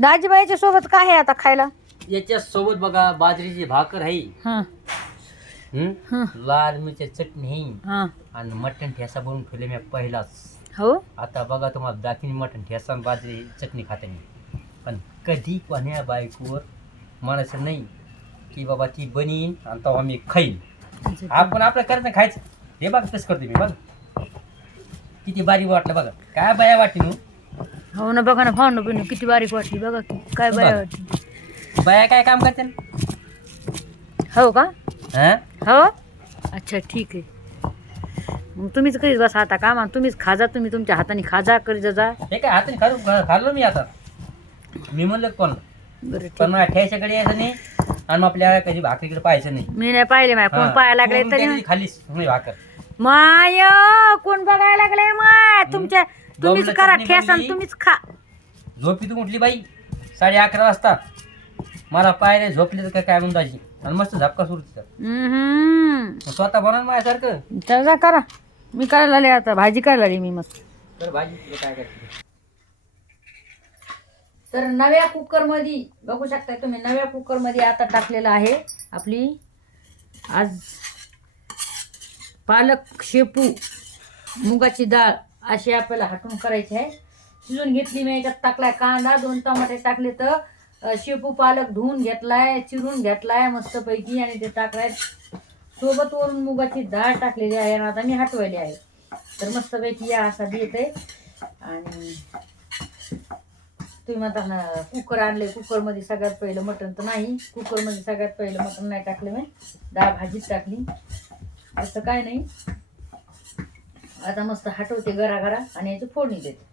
दाजीबाईच्या सोबत काय आहे आता खायला? याच्या सोबत बघा बाजरीची भाकर आहे, हा लाल मिरची चटणी आहे हा. आणि मटण ठेसा बनवून ठेवले मी पहिलाच. हो आता बघा तुम्हाला दाखीन मटण ठेसा आणि बाजरी चटणी खाते मी. पण कधी कोण्या बायकोवर म्हणायचं नाही की बाबा ती बनीन आणि तेव्हा मी खाईन. आपण आपलं करायचं खायचं. हे बघा कसं करते मी, बघा किती बारीक वाटलं बघा. काय बाया वाटते नू? हो ना, बघा ना भावना बिन किती बारीक वाटली बघा की काय बाया वाटली. बाया काय काम करते? हो का? हा हो अच्छा ठीक आहे. मग तुम्हीच करीत बसा आता काम आणि तुम्हीच खाजा, तुम्ही तुमच्या हाताने खाजा करीत जा. हे काय हाताने खाल्लो मी आता. मी म्हणलं कोण बरं ठीक. पण मला ठेच्याकडे यायचं नाही आणि मग आपल्या कधी भाकरीकडे पाहायचं नाही. मी नाही पाहिले माय कोण पाहायला लागले तू तरी कधी खाल्लीस नाही भाकर? माय कोण बघायला लागले माय तुमच्या. तुम्हीच डोंबलं करा चटणी ठेस आणि बनली. तुम्हीच खा. झोपीतून उठली बाई 11:30 वाजता. मला पाय झोपली तर काय म्हणताची आणि मस्त झपका सुरू तिथं. स्वतः बनवून माझ्यासारखं चल जा करा. मी करायला लागले आता भाजी करायला लागली मी मस्त. तर भाजी तुला काय करते? तर नव्या कुकरमध्ये बघू शकता तुम्ही, नव्या कुकरमध्ये आता टाकलेलं आहे आपली आज पालक, शेपू, मुगाची डाळ अशी आपल्याला हटून करायची आहे. शिजून घेतली मी, याच्यात टाकलाय कांदा, 2 टमाटे टाकले, तर शेपू पालक धुवून घेतलाय, चिरून घेतलाय मस्तपैकी आणि ते टाकलाय. सोबत वरून मुगाची डाळ टाकलेली आहे आणि आता मी हटवली आहे. तर मस्तपैकी या असा देते. आणि तुम्ही म्हणता ना कुकर आणले, कुकरमध्ये सगळ्यात पहिलं मटण तर नाही, कुकरमध्ये सगळ्यात पहिलं मटण नाही टाकलं मी, डाळ भाजीच टाकली. असं काय नाही. आता मस्त हटवते गरा आणि याची फोडणी देते.